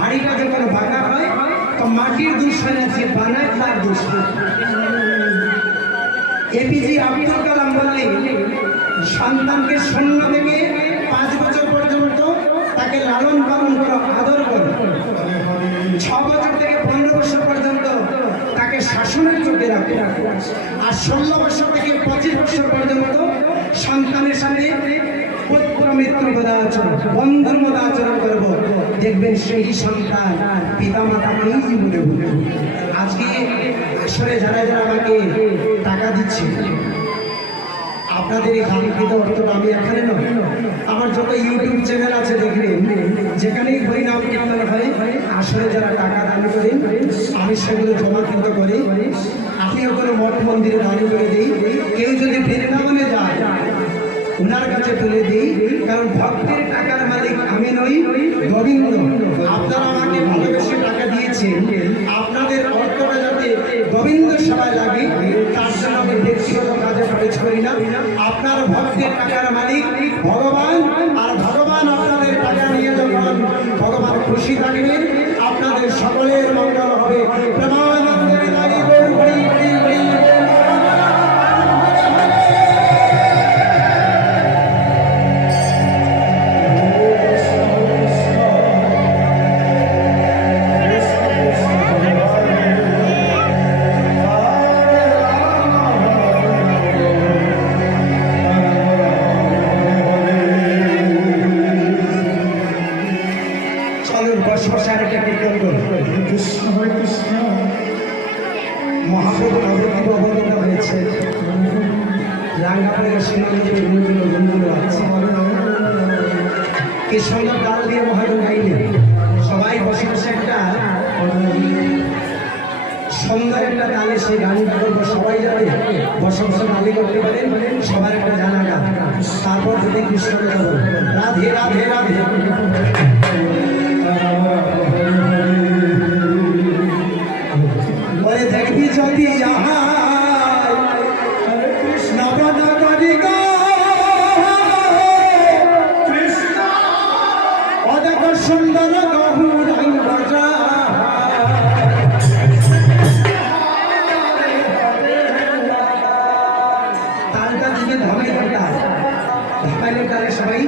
হাড়িটা যখন ভাঙা হয় তো মাটির দোষ হয় না, যে বানায় তার দোষ। এপিজে আব্দুল কালাম বললেন সন্তানকে শূন্য থেকে 5 বছর পর্যন্ত তাকে লালন পালন করো, আদর করো। 6 বছর থেকে 15 বছর পর্যন্ত তাকে শাসনের চোখে রাখো। আর 16 বছর থেকে 25 বছর পর্যন্ত সন্তানের সাথে পুত্র মিত্র মতো আচরণ, বন্ধুর মতো আচরণ করবো। দেখবেন সেই সন্তান পিতা মাতাকেই জীবনে ভুলে। আজকে আসলে যারা যারা আমাকে টাকা দিচ্ছে, আপনাদের এই কাঙ্ক্ষিত অর্থটা আমি এখানে নয়, আমার যত ইউটিউব চ্যানেল আছে দেখবেন যেখানেই হরিনাম কীর্তন হয়, আসলে যারা টাকা দান করেন আমি সেগুলো জমা কিন্তু করি। আমিও কোনো মঠ মন্দিরে দান করে দিই। কেউ যদি বৃন্দাবনে যায় ওনার কাছে তুলে দিই, কারণ ভক্তের টাকার মালিক আমি নই, গোবিন্দ। আপনারা আমাকে ভালোবেসে টাকা দিয়েছেন, আপনাদের অর্থটা যাতে গোবিন্দ সবাই লাগে তার জন্য আমি ব্যক্তিগত কাজে খরচ করি না। আপনার ভক্তের টাকার মালিক ভগবান, আর ভগবান আপনাদের টাকা নিয়ে যখন ভগবান খুশি থাকবেন আপনাদের সকলের মঙ্গল হবে। প্রেমানন্দের লাগি হরি হরি হরি। মহাপ্রভু নবদ্বীপ অবতীর্ণ হয়েছে, রাঙ্গাপাড়ের সেনাপতি বন্ধুগুলো আছে, কি সুন্দর তাল দিয়ে মহাজন গাইলে সবাই বসে বসে একটা সুন্দর একটা তালে সেই গানটা করবো। সবাই যাবে বসে বসে গালি করতে পারেন, সবার একটা জানা গান। তারপর যদি কৃষ্ণকে যাবো রাধে রাধে রাধে। দেখবি যদি কৃষ্ণ বন করি গো কৃষ্ণ অদেখ সুন্দর গহুরাই বজা। তালটা দিকে ধমে ঘটা ধাপাইলে তালে সবাই